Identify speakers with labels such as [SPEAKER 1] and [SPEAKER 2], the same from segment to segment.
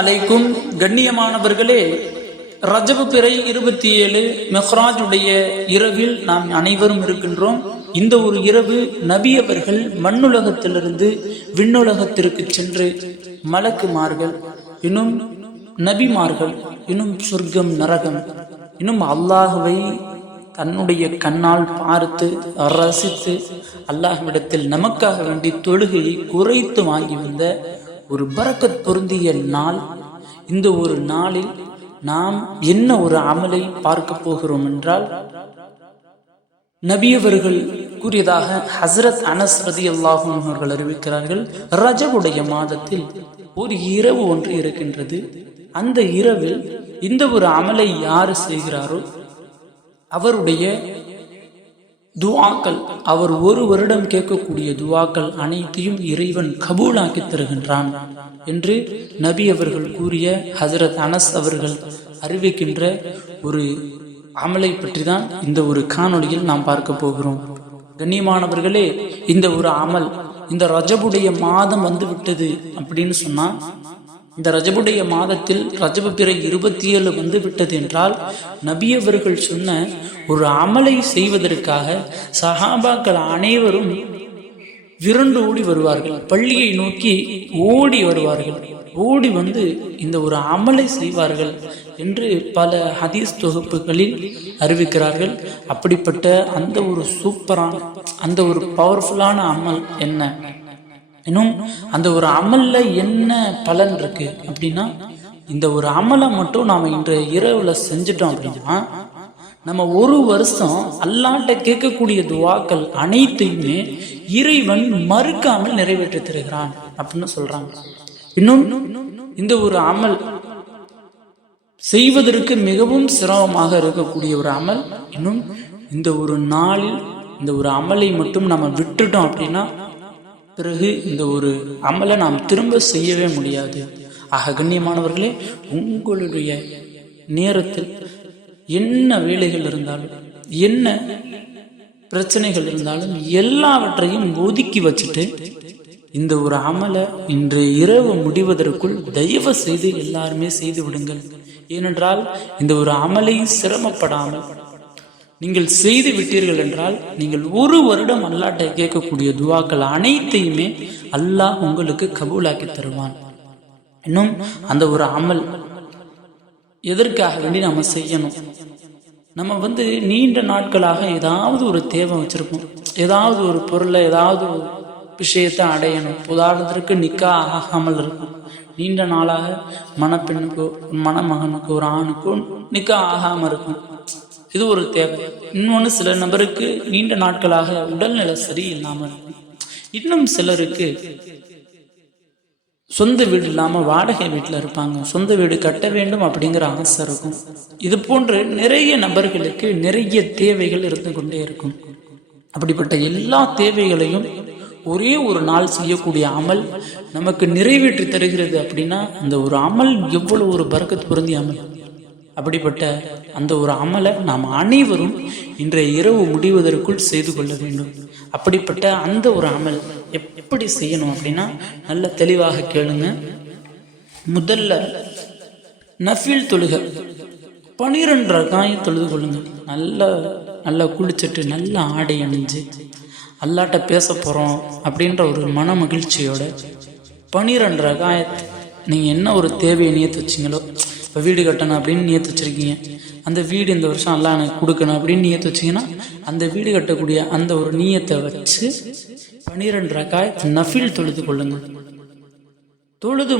[SPEAKER 1] அலைக்கும். கண்ணியமானவர்களே ரஜபு பிறை இருபத்தி ஏழு மெஹ்ராஜுடைய இரவில் நாம் அனைவரும் இருக்கின்றோம். இந்த ஒரு இரவு நபி அவர்கள் மண்ணுலகத்திலிருந்து விண்ணுலகத்திற்கு சென்று மலக்குமார்கள் இன்னும் நபிமார்கள் இன்னும் சொர்க்கம் நரகம் இன்னும் அல்லாஹுவை தன்னுடைய கண்ணால் பார்த்து ரசித்து அல்லாஹ்விடத்தில் நமக்காக வேண்டி தொழுகையை குறைத்து வாங்கி வந்த ஒரு பறக்கத் பொருந்திய நாள். இந்த ஒரு நாளில் நாம் என்ன ஒரு அமலை பார்க்க போகிறோம் என்றால் நபியவர்கள் கூறியதாக ஹசரத் அனஸ் ரதி அல்லாஹும் அவர்கள் அறிவிக்கிறார்கள் ரஜவுடைய மாதத்தில் ஒரு இரவு ஒன்று இருக்கின்றது. அந்த இரவில் இந்த ஒரு அமலை யார் செய்கிறாரோ அவருடைய துவாக்கள். அவர் ஒரு வருடம் கேட்கக்கூடிய துவாக்கள் அனைத்தையும் இறைவன் கபூலாக்கி தருகின்றான் என்று நபி அவர்கள் கூறிய ஹசரத் அனஸ் அவர்கள் அறிவிக்கின்ற ஒரு அமலை பற்றி தான் இந்த ஒரு காணொளியில் நாம் பார்க்க போகிறோம். கண்ணியமானவர்களே இந்த ஒரு அமல் இந்த ரஜபுடைய மாதம் வந்து விட்டது அப்படின்னு சொன்னா இந்த ரஜபுடைய மாதத்தில் ரஜப பிறை இருபத்தி ஏழு வந்து விட்டது என்றால் நபியவர்கள் சொன்ன ஒரு அமலை செய்வதற்காக சஹாபாக்கள் அனைவரும் விரண்டு ஓடி வருவார்கள். பள்ளியை நோக்கி ஓடி வருவார்கள். ஓடி வந்து இந்த ஒரு அமலை செய்வார்கள் என்று பல ஹதீஸ் தொகுப்புகளில் அறிவிக்கிறார்கள். அப்படிப்பட்ட அந்த ஒரு சூப்பரான அந்த ஒரு பவர்ஃபுல்லான அமல் என்ன? இன்னும் அந்த ஒரு அமல்ல என்ன பலன் இருக்கு அப்படின்னா இந்த ஒரு அமலை மட்டும் நாம இன்று இரவுல செஞ்சிட்டோம் அப்படின்னா நம்ம ஒரு வருஷம் அல்லாட்ட கேட்கக்கூடிய துவாக்கள் அனைத்தையுமே இறைவன் மறுக்காமல் நிறைவேற்றி தருகிறான் அப்படின்னு சொல்றாங்க. இன்னும் இந்த ஒரு அமல் செய்வதற்கு மிகவும் சிரமமாக இருக்கக்கூடிய ஒரு அமல் இன்னும் இந்த ஒரு நாளில் இந்த ஒரு அமலை மட்டும் நம்ம விட்டுட்டோம் அப்படின்னா பிறகு இந்த ஒரு அமலை நாம் திரும்ப செய்யவே முடியாது. ஆக கண்ணியமானவர்களே உங்களுடைய நேரத்தில் என்ன வேலைகள் இருந்தாலும் என்ன பிரச்சனைகள் இருந்தாலும் எல்லாவற்றையும் ஒதுக்கி வச்சுட்டு இந்த ஒரு அமலை இன்று இரவு முடிவதற்குள் தயவு செய்து எல்லாருமே செய்து விடுங்கள். ஏனென்றால் இந்த ஒரு அமலை சிரமப்படாமல் நீங்கள் செய்து விட்டீர்கள் என்றால் நீங்கள் ஒரு வருடம் அல்லாட்டை கேட்கக்கூடிய துவாக்கள் அனைத்தையுமே அல்லாஹ் உங்களுக்கு கபூலாக்கி தருவான். இன்னும் அந்த ஒரு அமல் எதற்காக வேண்டி நம்ம செய்யணும்? நம்ம வந்து நீண்ட நாட்களாக ஏதாவது ஒரு தேவை வச்சிருப்போம். ஏதாவது ஒரு பொருளை ஏதாவது ஒரு விஷயத்தை அடையணும். உதாரணத்திற்கு நிக்கா ஆகாமல் இருக்கும். நீண்ட நாளாக மணப்பெண்ணுக்கோ மணமகனுக்கோ ஒரு ஆணுக்கோ நிக்கா ஆகாமல் இருக்கும். இது ஒரு தேவை. இன்னொன்று சில நபருக்கு நீண்ட நாட்களாக உடல்நிலை சரி இல்லாமல் இன்னும் சிலருக்கு சொந்த வீடு இல்லாமல் வாடகை வீட்டில் இருப்பாங்க. சொந்த வீடு கட்ட வேண்டும் அப்படிங்கிற ஆசை இருக்கும். இது போன்று நிறைய நபர்களுக்கு நிறைய தேவைகள் இருந்து கொண்டே இருக்கும். அப்படிப்பட்ட எல்லா தேவைகளையும் ஒரே ஒரு நாள் செய்யக்கூடிய அமல் நமக்கு நிறைவேற்றி தருகிறது அப்படின்னா அந்த ஒரு அமல் எவ்வளவு ஒரு பறக்கத்து பொருந்திய அமல்? அப்படிப்பட்ட அந்த ஒரு அமலை நாம் அனைவரும் இன்றைய இரவு முடிவதற்குள் செய்து கொள்ள வேண்டும். அப்படிப்பட்ட அந்த ஒரு அமல் எப்படி செய்யணும் அப்படின்னா நல்ல தெளிவாக கேளுங்க. முதல்ல நஃபீல் தொழுக. பனிரெண்டு ரகாயம் தொழுது கொள்ளுங்க. நல்லா நல்லா குளிச்சுட்டு நல்ல ஆடை அணிஞ்சு அல்லாட்ட பேச போகிறோம் அப்படின்ற ஒரு மன மகிழ்ச்சியோட பனிரெண்டு ரகாயத்தை நீங்கள் என்ன ஒரு தேவையை நீத்து வச்சிங்களோ இப்போ வீடு கட்டணும் அப்படின்னு நியத்து வச்சுருக்கீங்க. அந்த வீடு இந்த வருஷம் எல்லாம் எனக்கு கொடுக்கணும் அப்படின்னு நியத்து வச்சிங்கன்னா அந்த வீடு கட்டக்கூடிய அந்த ஒரு நீயத்தை வச்சு பனிரெண்டு ரக்காய் நஃபில் தொழுது கொள்ளுங்கள் தொழுது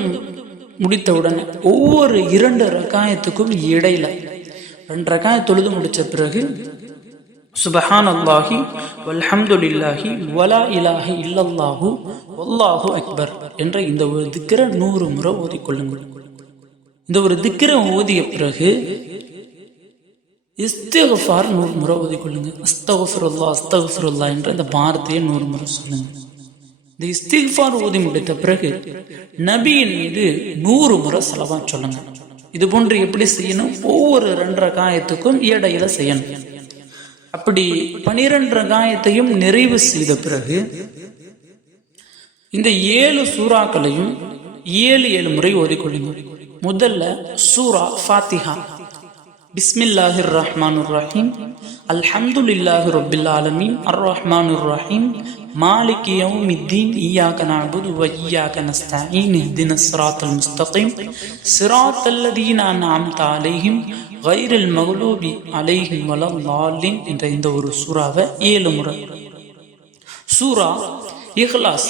[SPEAKER 1] முடித்த உடனே ஒவ்வொரு இரண்டு ரகாயத்துக்கும் இடையில ரெண்டு ரகாய தொழுது முடித்த பிறகு சுபஹான் அல்லாஹி வல்ஹம்துலில்லாஹி வலா இலாஹி இல்லல்லாஹு வல்லாஹு அக்பர் என்ற இந்த ஒரு திக்கிற நூறு முறை ஓதிக்கொள்ளுங்கள். இந்த ஒரு திக்கிரம் ஓதிய பிறகு இஸ்தகஃபார் நூறு முறை ஓதிக்கொள்ளுங்க அஸ்தகஃபருல்லா அஸ்தகஃபருல்லா என்ற இந்த வார்த்தையை நூறு முறை சொல்லுங்க. இந்த இஸ்திஃபார் ஓதி முடித்த பிறகு நபியின் மீது நூறு முறை செலவா சொல்லுங்க. இது போன்று எப்படி செய்யணும்? ஒவ்வொரு ரெண்டரை காயத்துக்கும் இடையில செய்யணும். அப்படி பனிரெண்டு காயத்தையும் நிறைவு செய்த பிறகு இந்த ஏழு சூறாக்களையும் ஏழு ஏழு முறை ஓதிக்கொள்ளுங்க முதல்ல சூரா ஃபாத்திஹா பிஸ்மில்லாஹிர் ரஹ்மானுர் ரஹீம் அல்ஹம்துலில்லாஹி ரப்பில் ஆலமீன் அர் ரஹ்மானுர் ரஹீம் மாலிகி யௌமித்தீன் இய்யாக நஅபுது வ இய்யாக நஸ்தஈன் இஹ்தினஸ் ஸிராத்தல் முஸ்தகீம் ஸிராத்தல் லதீன அன்அம்த அலைஹிம் கைரில் மக்லூபி அலைஹிம் வலல்லாலின் என்ற இந்த ஒரு சூறாவை ஏழு முறை சூரா இஹ்லாஸ்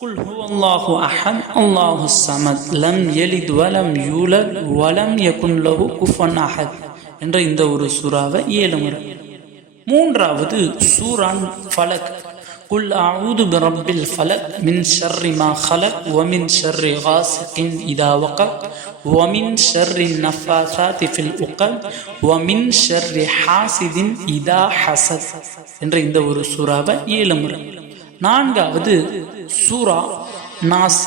[SPEAKER 1] குல் ஹுவல்லாஹு அஹத் அல்லாஹு சமத் லம் எலித் வலம் யூலத் வலம் யகுன்லவு குஃபன் அஹத் என்ற இந்த ஒரு சூறாவை ஏழு முறை. மூன்றாவது சூரான் ஃபலக். குல் அவுது பிரபில் ஃபலக் மின் ஷர்ரி மா ஹலக் ஒமின் ஷர்ரி காசிகின் இதா வகப் வமின் ஷர்ரி நஃபாசாத்தி ஃபில் உக்கத் வமின் ஷர்ரி ஹாசிதின் இதா ஹசத் என்ற இந்த ஒரு சூறாவை ஏழு முறை. நான்காவது சூரா நாஸ்.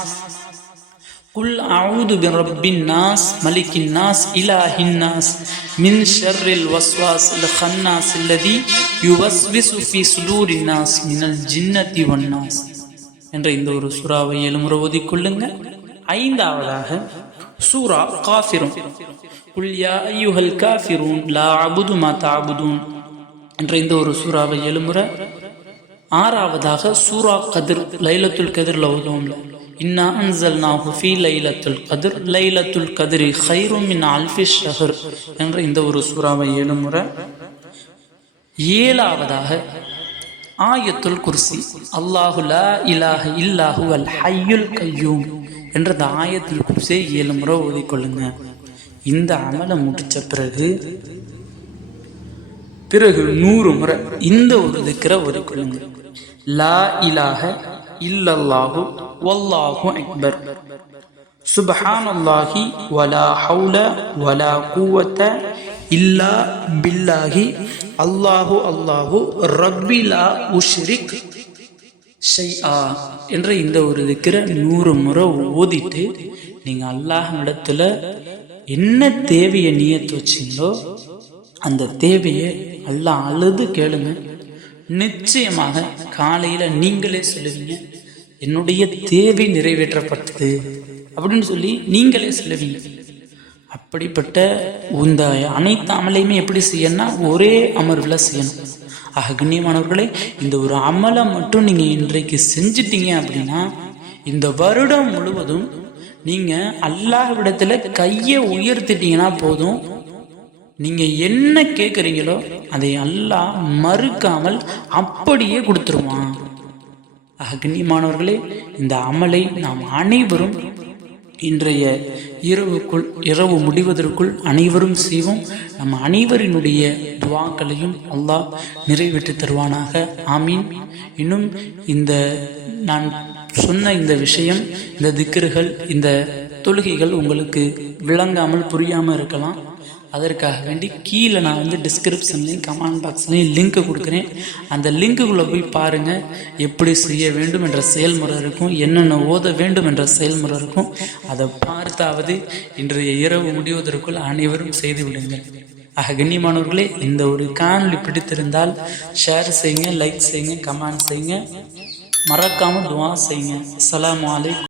[SPEAKER 1] குல் அவுது பிரப்பின் நாஸ் மலிக்கின் நாஸ் இலாஹின் நாஸ் மின் ஷர்ரில் வஸ்வாஸ் ஹன்னாஸ் இல்லதி யுவஸ்விசு ஃபி சுலூரின் நாஸ் மினல் ஜின்னதி வன்னாஸ் என்ற இந்த ஒரு சூறாவை எழுமுறை ஓதிக்கொள்ளுங்க ஐந்தாவதாக சூரா காஃபிரும். குல் யா ஐயுஹல் காஃபிரூன் லா அபுது மா தாபுதூன் என்ற இந்த ஒரு சூறாவை எழுமுறை ஆறாவதாக சூரா கதிர் லைலத்துல் கதிரில் ஓதுவோம்ல இன்னா அன்சல்நாஹு ஃபீ லைலத்துல் கதிர் லைலத்துல் கதிரி ஹைரும் மின் அல்ஃபி ஷஹர் என்ற இந்த ஒரு சூறாவை ஏழு முறை. ஏழாவதாக ஆயத்துல் குர்சி அல்லாஹு லா இலாஹ இல்லாஹு அல் ஹய்யுல் கையூம் என்ற இந்த ஆயத்துல் குர்சியை ஏழு முறை ஓதிக்கொள்ளுங்க இந்த அமலை முடிச்ச பிறகு பிறகு நூறு முறை இந்த ஒரு திக்கிற ஓதிக்கொள்ளுங்க லா இலாக இல்லல்லாஹு வல்லாஹு அக்பர். சுபஹானல்லாஹி வலா ஹவுல வலா கூவத்த இல்லா பில்லாஹி அல்லாஹு அல்லாஹு ரப்பிலா உஷ்ரிக் ஷைஆ என்ற இந்த ஒரு திக்கிற நூறு முறை ஓதிட்டு நீங்கள் அல்லாஹ் நடத்தில் என்ன தேவையை நீயத்து வச்சீங்களோ அந்த தேவையை நல்லா அழுது கேளுங்க. நிச்சயமாக காலையில நீங்களே சொல்லுவீங்க என்னுடைய தேவை நிறைவேற்றப்பட்டது அப்படின்னு சொல்லி நீங்களே சொல்லுவீங்க. அப்படிப்பட்ட இந்த அனைத்து அமலையுமே எப்படி செய்யணும்னா ஒரே அமர்வில் செய்யணும். ஆக கண்ணியமானவர்களே இந்த ஒரு அமலை மட்டும் நீங்க இன்றைக்கு செஞ்சிட்டீங்க அப்படின்னா இந்த வருடம் முழுவதும் நீங்க அல்லாஹ்விடத்துல கையை உயர்த்திட்டீங்கன்னா போதும். நீங்க என்ன கேட்குறீங்களோ அதை அல்லாஹ் மறுக்காமல் அப்படியே கொடுத்துருவான். அக்னிமானவர்களே இந்த அமலை நாம் அனைவரும் இன்றைய இரவுக்குள் இரவு முடிவதற்குள் அனைவரும் செய்வோம். நம் அனைவரினுடைய துவாக்களையும் அல்லாஹ் நிறைவேற்றி தருவானாக. ஆமீன். இன்னும் இந்த நான் சொன்ன இந்த விஷயம் இந்த திக்கர்கள் இந்த தொழுகைகள் உங்களுக்கு விளங்காமல் புரியாமல் இருக்கலாம். அதற்காக வேண்டி கீழே நான் வந்து டிஸ்கிரிப்ஷன்லையும் கமெண்ட் பாக்ஸ்லையும் லிங்க் கொடுக்குறேன். அந்த லிங்க்குள்ளே போய் பாருங்கள் எப்படி செய்ய வேண்டும் என்ற செயல்முறை இருக்கும். என்னென்ன ஓத வேண்டும் என்ற செயல்முறை இருக்கும். அதை பார்த்தாவது இன்றைய இரவு முடிவதற்குள் அனைவரும் செய்து விடுங்கள். ஆக கண்ணியமானவர்களே இந்த ஒரு காணொலி பிடித்திருந்தால் ஷேர் செய்யுங்க லைக் செய்யுங்க கமெண்ட் செய்யுங்க. மறக்காமல் துவா செய்யுங்க. அலாம் அலைக்கும்.